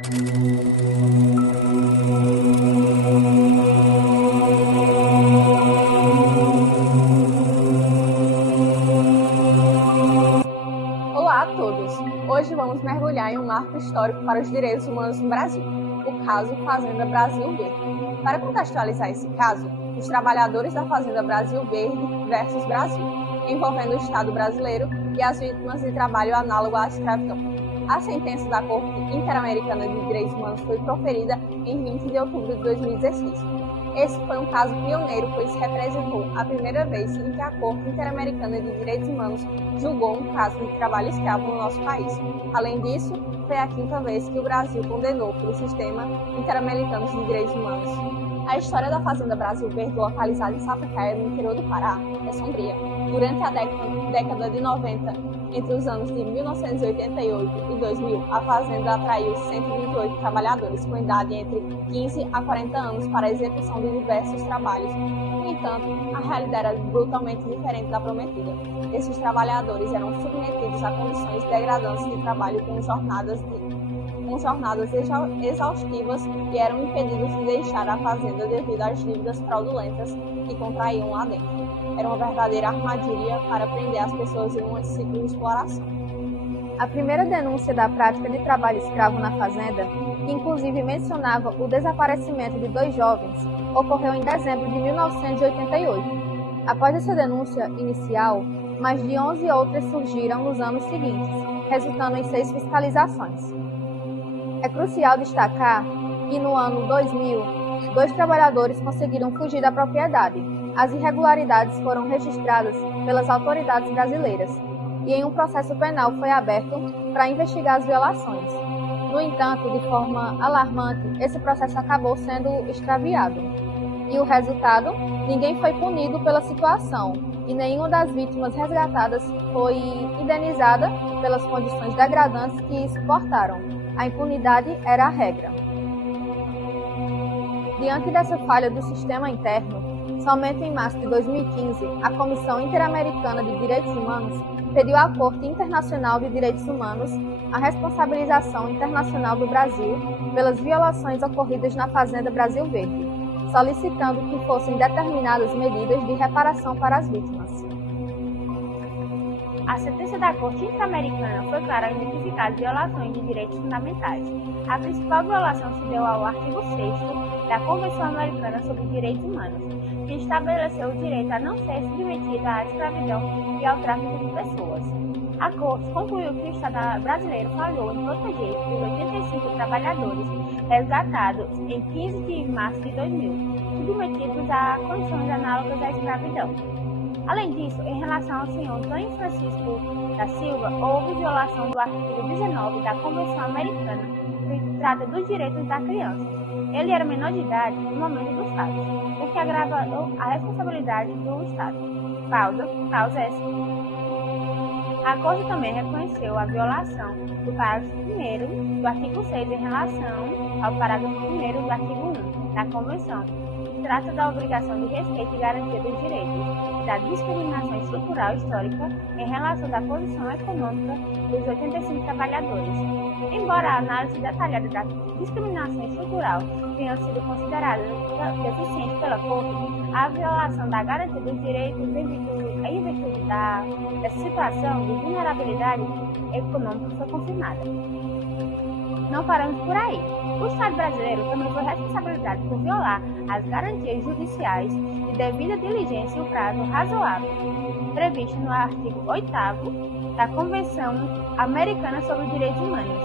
Olá a todos! Hoje vamos mergulhar em um marco histórico para os direitos humanos no Brasil, o caso Fazenda Brasil Verde. Para contextualizar esse caso, os trabalhadores da Fazenda Brasil Verde versus Brasil, envolvendo o Estado brasileiro e as vítimas de trabalho análogo à escravidão. A sentença da Corte Interamericana de Direitos Humanos foi proferida em 20 de outubro de 2016. Esse foi um caso pioneiro, pois representou a primeira vez em que a Corte Interamericana de Direitos Humanos julgou um caso de trabalho escravo no nosso país. Além disso, foi a quinta vez que o Brasil condenou pelo Sistema Interamericano de Direitos Humanos. A história da Fazenda Brasil Verde, localizada em Sapucaia, no interior do Pará, é sombria. Durante a década de 90, entre os anos de 1988 e 2000, a fazenda atraiu 128 trabalhadores com idade entre 15 a 40 anos para a execução de diversos trabalhos. No entanto, a realidade era brutalmente diferente da prometida. Esses trabalhadores eram submetidos a condições degradantes de trabalho com jornadas exaustivas e eram impedidos de deixar a fazenda devido às dívidas fraudulentas que contraíam lá dentro. Era uma verdadeira armadilha para prender as pessoas em um ciclo de exploração. A primeira denúncia da prática de trabalho escravo na fazenda, que inclusive mencionava o desaparecimento de 2 jovens, ocorreu em dezembro de 1988. Após essa denúncia inicial, mais de 11 outras surgiram nos anos seguintes, resultando em 6 fiscalizações. É crucial destacar que no ano 2000, 2 trabalhadores conseguiram fugir da propriedade. As irregularidades foram registradas pelas autoridades brasileiras e em um processo penal foi aberto para investigar as violações. No entanto, de forma alarmante, esse processo acabou sendo extraviado. E o resultado? Ninguém foi punido pela situação e nenhuma das vítimas resgatadas foi indenizada pelas condições degradantes que suportaram. A impunidade era a regra. Diante dessa falha do sistema interno, somente em março de 2015, a Comissão Interamericana de Direitos Humanos pediu à Corte Internacional de Direitos Humanos a responsabilização internacional do Brasil pelas violações ocorridas na Fazenda Brasil Verde, solicitando que fossem determinadas medidas de reparação para as vítimas. A sentença da Corte Interamericana foi clara ao identificar as violações de direitos fundamentais. A principal violação se deu ao artigo 6º da Convenção Americana sobre Direitos Humanos, que estabeleceu o direito a não ser submetida à escravidão e ao tráfico de pessoas. A Corte concluiu que o Estado brasileiro falhou em proteger os 85 trabalhadores resgatados em 15 de março de 2000, submetidos a condições análogas à escravidão. Além disso, em relação ao senhor Antônio Francisco da Silva, houve violação do artigo 19 da Convenção Americana, que trata dos direitos da criança. Ele era menor de idade no momento dos fatos, o que agravou a responsabilidade do Estado. Causa essa. A Corte também reconheceu a violação do parágrafo 1º do artigo 6 em relação ao parágrafo 1º do artigo 1 da Convenção, que trata da obrigação de respeito e garantia dos direitos, da discriminação estrutural histórica em relação à posição econômica dos 85 trabalhadores. Embora a análise detalhada da discriminação estrutural tenha sido considerada deficiente pela Corte, a violação da garantia dos direitos em virtude dessa situação de vulnerabilidade econômica foi confirmada. Não paramos por aí. O Estado brasileiro também foi responsabilizado por violar as garantias judiciais de devida diligência e o prazo razoável, previsto no artigo 8º da Convenção Americana sobre Direitos Humanos,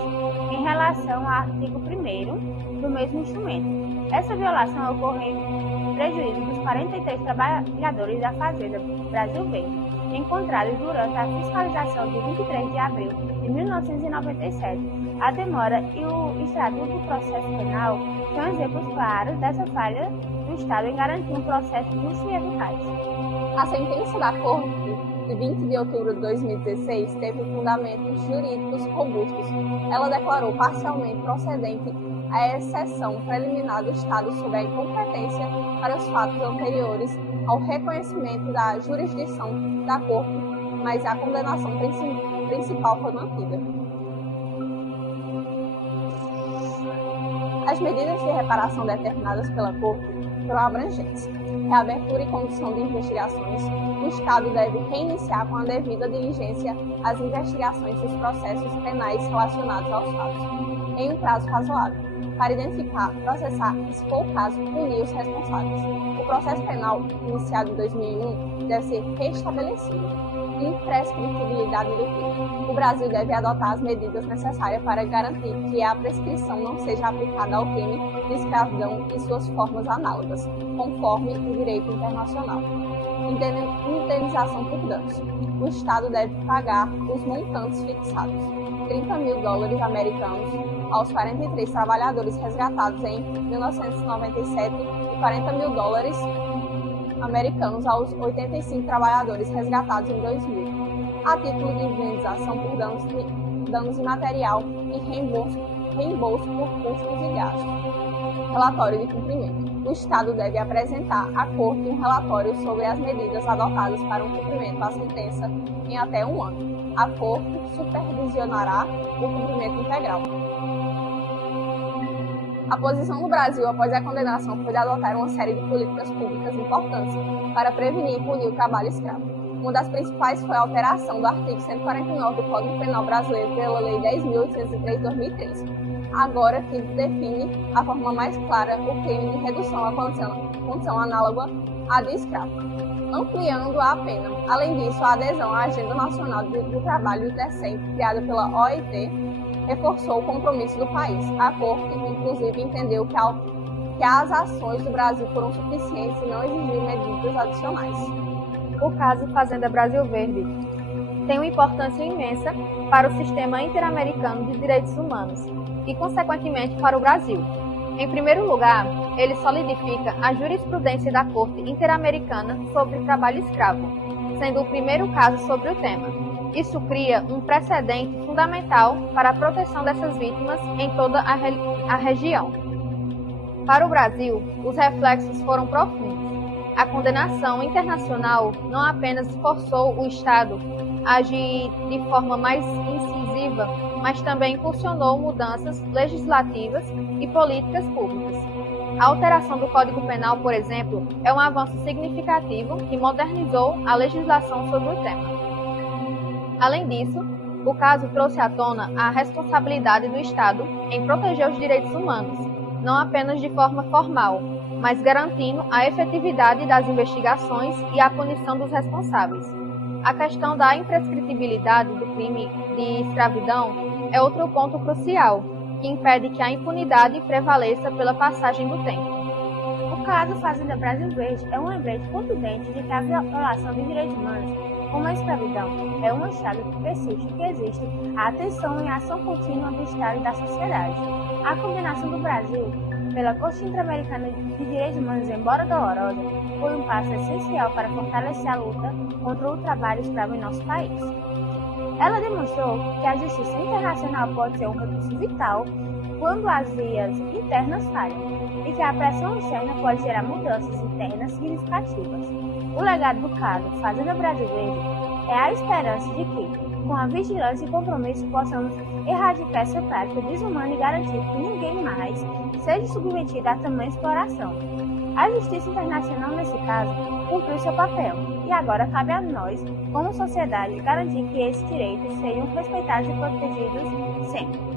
em relação ao artigo 1º do mesmo instrumento. Essa violação ocorreu em prejuízo dos 43 trabalhadores da Fazenda Brasil Verde, encontrados durante a fiscalização de 23 de abril de 1997. A demora e o Estatuto do Processo Penal são exemplos claros dessa falha do Estado em garantir um processo justo e eficaz. A sentença da Corte de 20 de outubro de 2016 teve fundamentos jurídicos robustos. Ela declarou parcialmente procedente a exceção preliminar do Estado sobre a incompetência para os fatos anteriores ao reconhecimento da jurisdição da Corte, mas a condenação principal foi mantida. As medidas de reparação determinadas pela Corte foram abrangentes. Reabertura e condução de investigações. O Estado deve reiniciar com a devida diligência as investigações dos processos penais relacionados aos fatos, em um prazo razoável, para identificar, processar e, se for o caso, punir os responsáveis. O processo penal, iniciado em 2001, deve ser restabelecido. Imprescritibilidade do crime. O Brasil deve adotar as medidas necessárias para garantir que a prescrição não seja aplicada ao crime de escravidão e suas formas análogas, conforme o direito internacional. Indenização por danos. O Estado deve pagar os montantes fixados, $30 mil americanos, aos 43 trabalhadores resgatados em 1997 e $40 mil americanos aos 85 trabalhadores resgatados em 2000, a título de indenização por danos imaterial e reembolso por custos e gastos. Relatório de cumprimento. O Estado deve apresentar à Corte um relatório sobre as medidas adotadas para o cumprimento da sentença em até um ano. A Corte supervisionará o cumprimento integral. A posição do Brasil após a condenação foi de adotar uma série de políticas públicas importantes para prevenir e punir o trabalho escravo. Uma das principais foi a alteração do artigo 149 do Código Penal Brasileiro pela Lei 10.803 de 2003, agora que define a forma mais clara o crime de redução à condição análoga à de escravo, ampliando a pena. Além disso, a adesão à Agenda Nacional do Trabalho Decente, criada pela OIT, reforçou o compromisso do país. A Corte, inclusive, entendeu que as ações do Brasil foram suficientes e não exigiram medidas adicionais. O caso Fazenda Brasil Verde tem uma importância imensa para o sistema interamericano de direitos humanos e, consequentemente, para o Brasil. Em primeiro lugar, ele solidifica a jurisprudência da Corte Interamericana sobre trabalho escravo, sendo o primeiro caso sobre o tema. Isso cria um precedente fundamental para a proteção dessas vítimas em toda a região. Para o Brasil, os reflexos foram profundos. A condenação internacional não apenas forçou o Estado a agir de forma mais incisiva, mas também impulsionou mudanças legislativas e políticas públicas. A alteração do Código Penal, por exemplo, é um avanço significativo que modernizou a legislação sobre o tema. Além disso, o caso trouxe à tona a responsabilidade do Estado em proteger os direitos humanos, não apenas de forma formal, mas garantindo a efetividade das investigações e a punição dos responsáveis. A questão da imprescritibilidade do crime de escravidão é outro ponto crucial, que impede que a impunidade prevaleça pela passagem do tempo. O caso Fazenda Brasil Verde é um lembrete contundente de que a violação de direitos humanos, como a escravidão, é uma chave que persiste que existe a atenção e a ação contínua do Estado e da sociedade. A condenação do Brasil pela Corte Interamericana de Direitos Humanos, embora dolorosa, foi um passo essencial para fortalecer a luta contra o trabalho escravo em nosso país. Ela demonstrou que a justiça internacional pode ser um recurso vital quando as vias internas falham, e que a pressão externa pode gerar mudanças internas significativas. O legado do caso Fazenda Brasil Verde é a esperança de que, com a vigilância e compromisso, possamos erradicar essa prática desumana e garantir que ninguém mais seja submetido a tamanha exploração. A justiça internacional, nesse caso, cumpriu seu papel, e agora cabe a nós, como sociedade, garantir que esses direitos sejam respeitados e protegidos sempre.